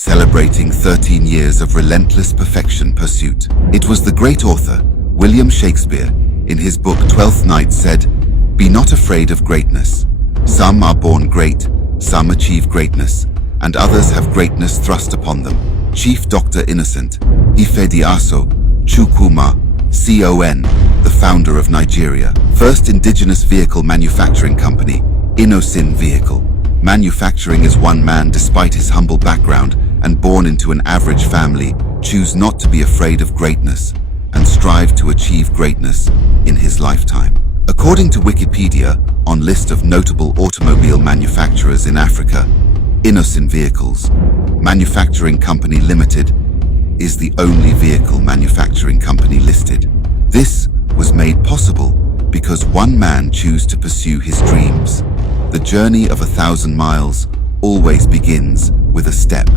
celebrating 13 years of relentless perfection pursuit. It was the great author, William Shakespeare, in his book Twelfth Night said, "Be not afraid of greatness. Some are born great, some achieve greatness, and others have greatness thrust upon them." Chief Dr. Innocent Ifediaso Chukwuma, CON, the founder of Nigeria, first indigenous vehicle manufacturing company, Innoson Vehicle Manufacturing is one man despite his humble background and born into an average family, choose not to be afraid of greatness and strive to achieve greatness in his lifetime. According to Wikipedia, on list of notable automobile manufacturers in Africa, Innoson Vehicles Manufacturing Company Limited is the only vehicle manufacturing company listed. This was made possible because one man chose to pursue his dreams. The journey of 1,000 miles always begins with a step.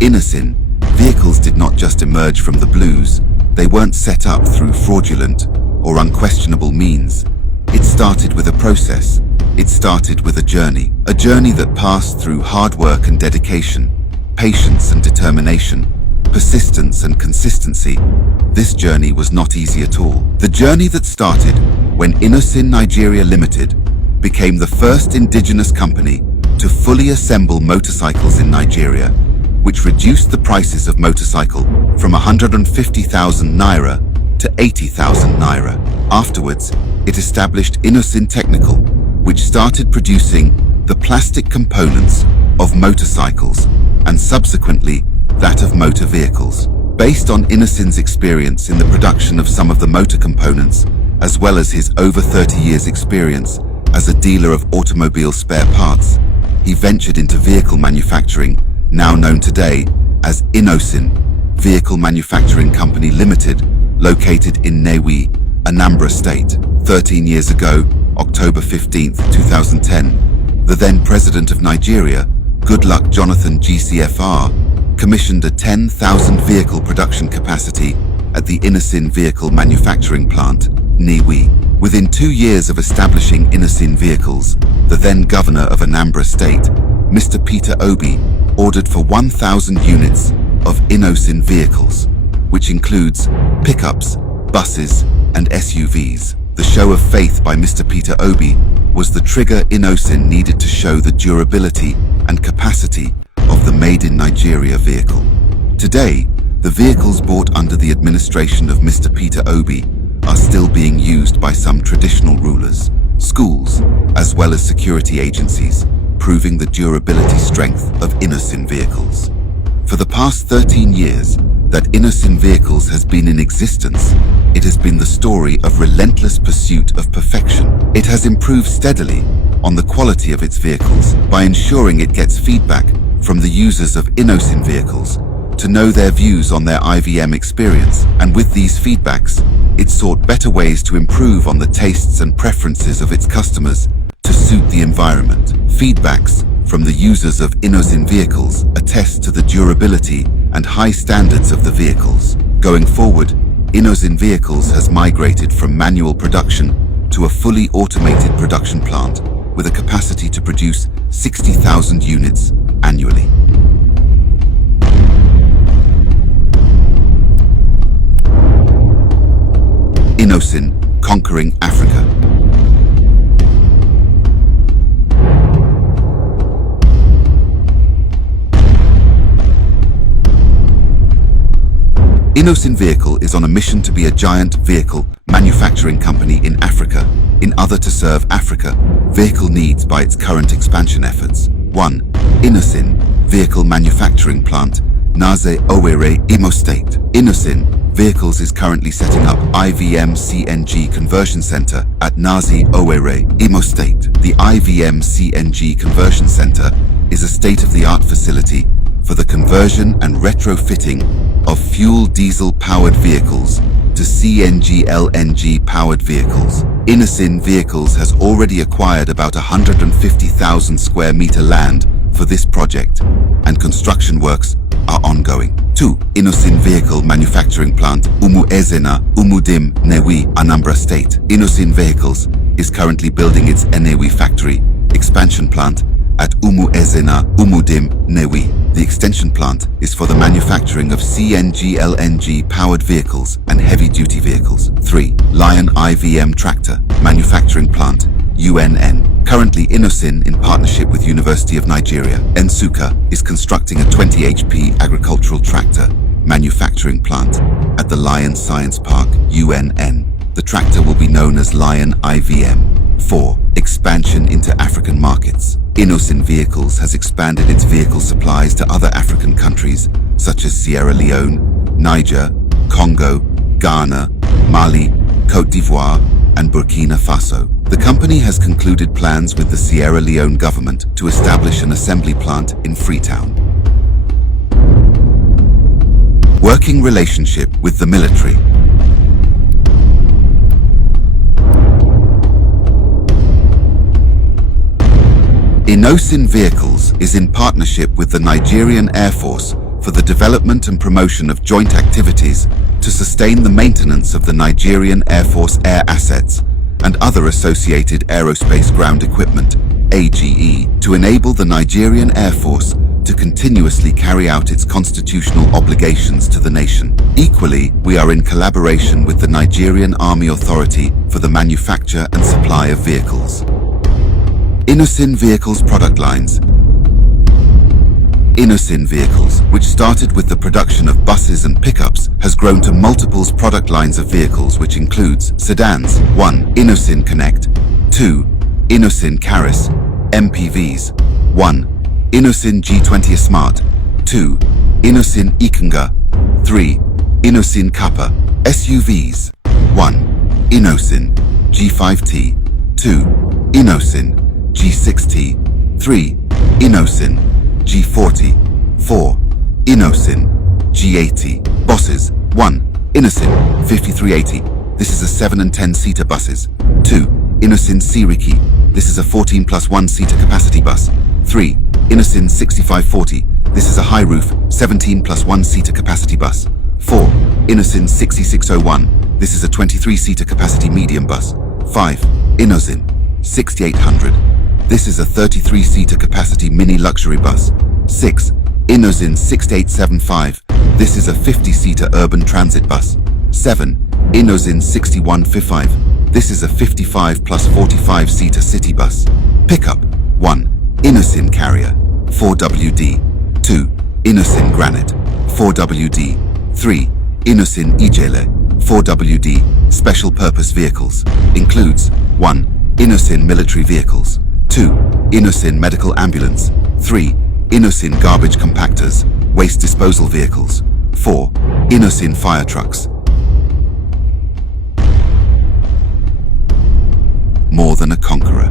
Innoson Vehicles did not just emerge from the blues. They weren't set up through fraudulent or unquestionable means. It started with a process. It started with a journey that passed through hard work and dedication, patience and determination, persistence and consistency. This journey was not easy at all. The journey that started when Innoson Nigeria Limited became the first indigenous company to fully assemble motorcycles in Nigeria, which reduced the prices of motorcycle from 150,000 naira to 80,000 naira. Afterwards, it established Innoson Technical, which started producing the plastic components of motorcycles and subsequently that of motor vehicles. Based on Innoson's experience in the production of some of the motor components, as well as his over 30 years experience as a dealer of automobile spare parts, he ventured into vehicle manufacturing, now known today as Innoson Vehicle Manufacturing Company Limited, located in Nnewi, Anambra State. 13 years ago, October 15, 2010, the then President of Nigeria, Goodluck Jonathan GCFR, commissioned a 10,000 vehicle production capacity at the Innoson Vehicle Manufacturing Plant, Nnewi. Within 2 years of establishing Innoson Vehicles, the then Governor of Anambra State, Mr. Peter Obi, ordered for 1,000 units of Innoson vehicles, which includes pickups, buses, and SUVs. The show of faith by Mr. Peter Obi was the trigger Innoson needed to show the durability and capacity of the Made in Nigeria vehicle. Today, the vehicles bought under the administration of Mr. Peter Obi are still being used by some traditional rulers, schools, as well as security agencies, proving the durability strength of Innoson Vehicles. For the past 13 years that Innoson Vehicles has been in existence, it has been the story of relentless pursuit of perfection. It has improved steadily on the quality of its vehicles by ensuring it gets feedback from the users of Innoson Vehicles to know their views on their IVM experience, and with these feedbacks, it sought better ways to improve on the tastes and preferences of its customers to suit the environment. Feedbacks from the users of Innoson Vehicles attest to the durability and high standards of the vehicles. Going forward, Innoson Vehicles has migrated from manual production to a fully automated production plant with a capacity to produce 60,000 units annually. Innoson conquering Africa. Innoson Vehicle is on a mission to be a giant vehicle manufacturing company in Africa, in order to serve Africa vehicle needs by its current expansion efforts. 1. Innoson Vehicle Manufacturing Plant, Naze Owerri, Imo State. Innoson Vehicles is currently setting up IVM CNG Conversion Center at Naze Owerri, Imo State. The IVM CNG Conversion Center is a state-of-the-art facility for the conversion and retrofitting of fuel diesel-powered vehicles to CNG LNG-powered vehicles. Innoson Vehicles has already acquired about 150,000 square meter land for this project, and construction works are ongoing. 2. Innoson Vehicle Manufacturing Plant, Umuezena, Umudim, Nnewi, Anambra State. Innoson Vehicles is currently building its Nnewi factory expansion plant at Umu-Ezena Umudim, Nnewi. The extension plant is for the manufacturing of CNG LNG powered vehicles and heavy-duty vehicles. 3. Lion IVM Tractor Manufacturing Plant, UNN. Currently, Innoson, in partnership with University of Nigeria, Nsukka, is constructing a 20 HP agricultural tractor manufacturing plant at the Lion Science Park, UNN. The tractor will be known as Lion IVM. 4. Expansion into African markets. Innoson Vehicles has expanded its vehicle supplies to other African countries such as Sierra Leone, Niger, Congo, Ghana, Mali, Côte d'Ivoire, and Burkina Faso. The company has concluded plans with the Sierra Leone government to establish an assembly plant in Freetown. Working relationship with the military. Innoson Vehicles is in partnership with the Nigerian Air Force for the development and promotion of joint activities to sustain the maintenance of the Nigerian Air Force air assets and other associated aerospace ground equipment, AGE, to enable the Nigerian Air Force to continuously carry out its constitutional obligations to the nation. Equally, we are in collaboration with the Nigerian Army Authority for the manufacture and supply of vehicles. Innoson Vehicles product lines. Innoson Vehicles, which started with the production of buses and pickups, has grown to multiple product lines of vehicles, which includes sedans, 1. Innoson Connect, 2. Innoson Caris, MPVs, 1. Innoson G20 Smart, 2. Innoson Ikenga, 3. Innoson Kappa, SUVs, 1. Innoson G5T, 2. Innoson G6T, 3. Innoson G40, 4. Innoson G80. Buses, 1. Innoson 5380. This is a 7 and 10 seater buses. 2. Innoson Siriki. This is a 14 plus 1 seater capacity bus. 3. Innoson 6540. This is a high roof 17 plus 1 seater capacity bus. 4. Innoson 6601. This is a 23 seater capacity medium bus. 5. Innoson 6800. This is a 33-seater capacity mini luxury bus. 6. Innoson 6875. This is a 50-seater urban transit bus. 7. Innoson 6155. This is a 55 plus 45-seater city bus. Pickup. 1. Innoson Carrier 4WD. 2. Innoson Granite 4WD. 3. Innoson Ijele 4WD. Special purpose vehicles. Includes 1. Innoson military vehicles. 2. Innoson medical ambulance. 3. Innoson garbage compactors, waste disposal vehicles. 4. Innoson fire trucks. More than a conqueror.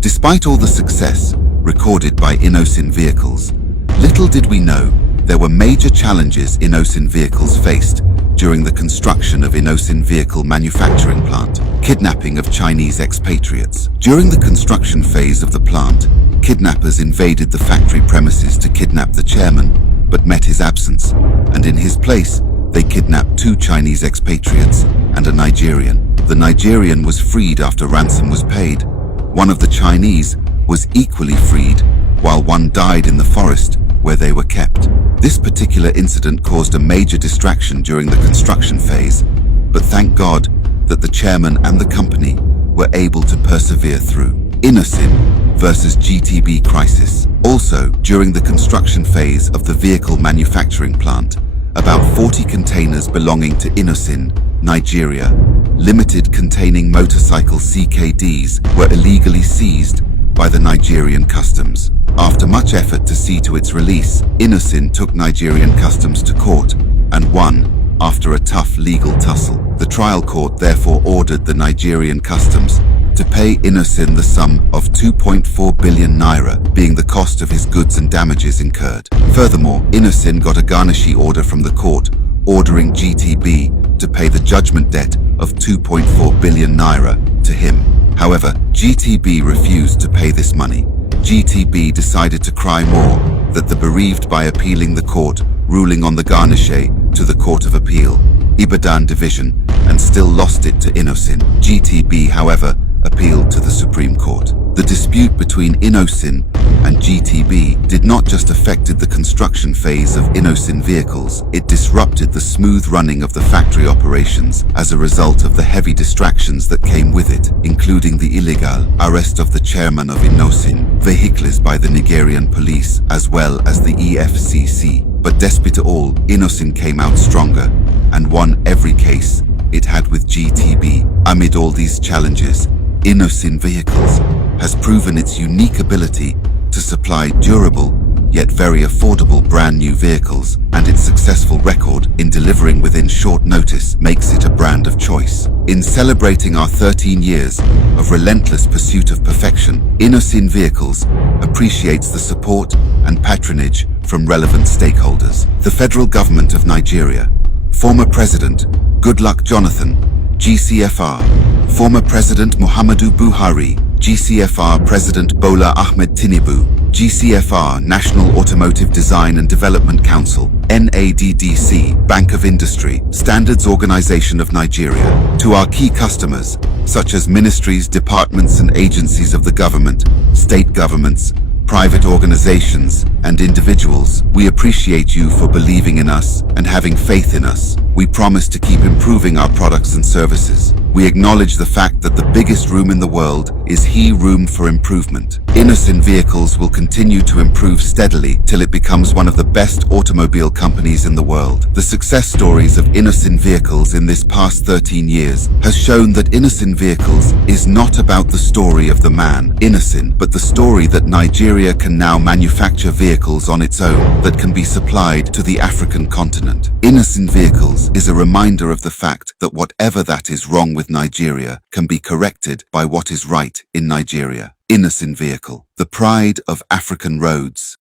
Despite all the success recorded by Innoson Vehicles, little did we know there were major challenges Innoson Vehicles faced during the construction of Innoson Vehicle Manufacturing Plant. Kidnapping of Chinese expatriates. During the construction phase of the plant, kidnappers invaded the factory premises to kidnap the chairman, but met his absence, and in his place, they kidnapped 2 Chinese expatriates and a Nigerian. The Nigerian was freed after ransom was paid. One of the Chinese was equally freed, while one died in the forest where they were kept. This particular incident caused a major distraction during the construction phase, but thank God that the chairman and the company were able to persevere through. Innoson versus GTB crisis. Also, during the construction phase of the vehicle manufacturing plant, about 40 containers belonging to Innoson, Nigeria, Limited containing motorcycle CKDs were illegally seized by the Nigerian customs. After much effort to see to its release, Innoson took Nigerian customs to court and won after a tough legal tussle. The trial court therefore ordered the Nigerian customs to pay Innoson the sum of 2.4 billion naira, being the cost of his goods and damages incurred. Furthermore, Innoson got a garnishee order from the court ordering GTB to pay the judgment debt of 2.4 billion naira to him. However, GTB refused to pay this money. GTB decided to cry more that the bereaved by appealing the court ruling on the garnishee to the Court of Appeal, Ibadan Division, and still lost it to Innoson. GTB, however, appealed to the Supreme Court. The dispute between Innoson and GTB did not just affect the construction phase of Innoson Vehicles, it disrupted the smooth running of the factory operations as a result of the heavy distractions that came with it, including the illegal arrest of the chairman of Innoson Vehicles by the Nigerian police, as well as the EFCC. But despite all, Innoson came out stronger and won every case it had with GTB. Amid all these challenges, Innoson Vehicles has proven its unique ability to supply durable yet very affordable brand new vehicles, and its successful record in delivering within short notice makes it a brand of choice. In celebrating our 13 years of relentless pursuit of perfection, Innoson Vehicles appreciates the support and patronage from relevant stakeholders. The federal government of Nigeria, former President Goodluck Jonathan, GCFR, former President Muhammadu Buhari, GCFR President Bola Ahmed Tinubu, GCFR National Automotive Design and Development Council, NADDC, Bank of Industry, Standards Organization of Nigeria. To our key customers, such as ministries, departments and agencies of the government, state governments, private organizations, and individuals, we appreciate you for believing in us and having faith in us. We promise to keep improving our products and services. We acknowledge the fact that the biggest room in the world is room for improvement. Innoson Vehicles will continue to improve steadily till it becomes one of the best automobile companies in the world. The success stories of Innoson Vehicles in this past 13 years has shown that Innoson Vehicles is not about the story of the man, Innoson, but the story that Nigeria can now manufacture vehicles on its own that can be supplied to the African continent. Innoson Vehicles is a reminder of the fact that whatever that is wrong with Nigeria can be corrected by what is right in Nigeria. Innoson Vehicle, the pride of African roads.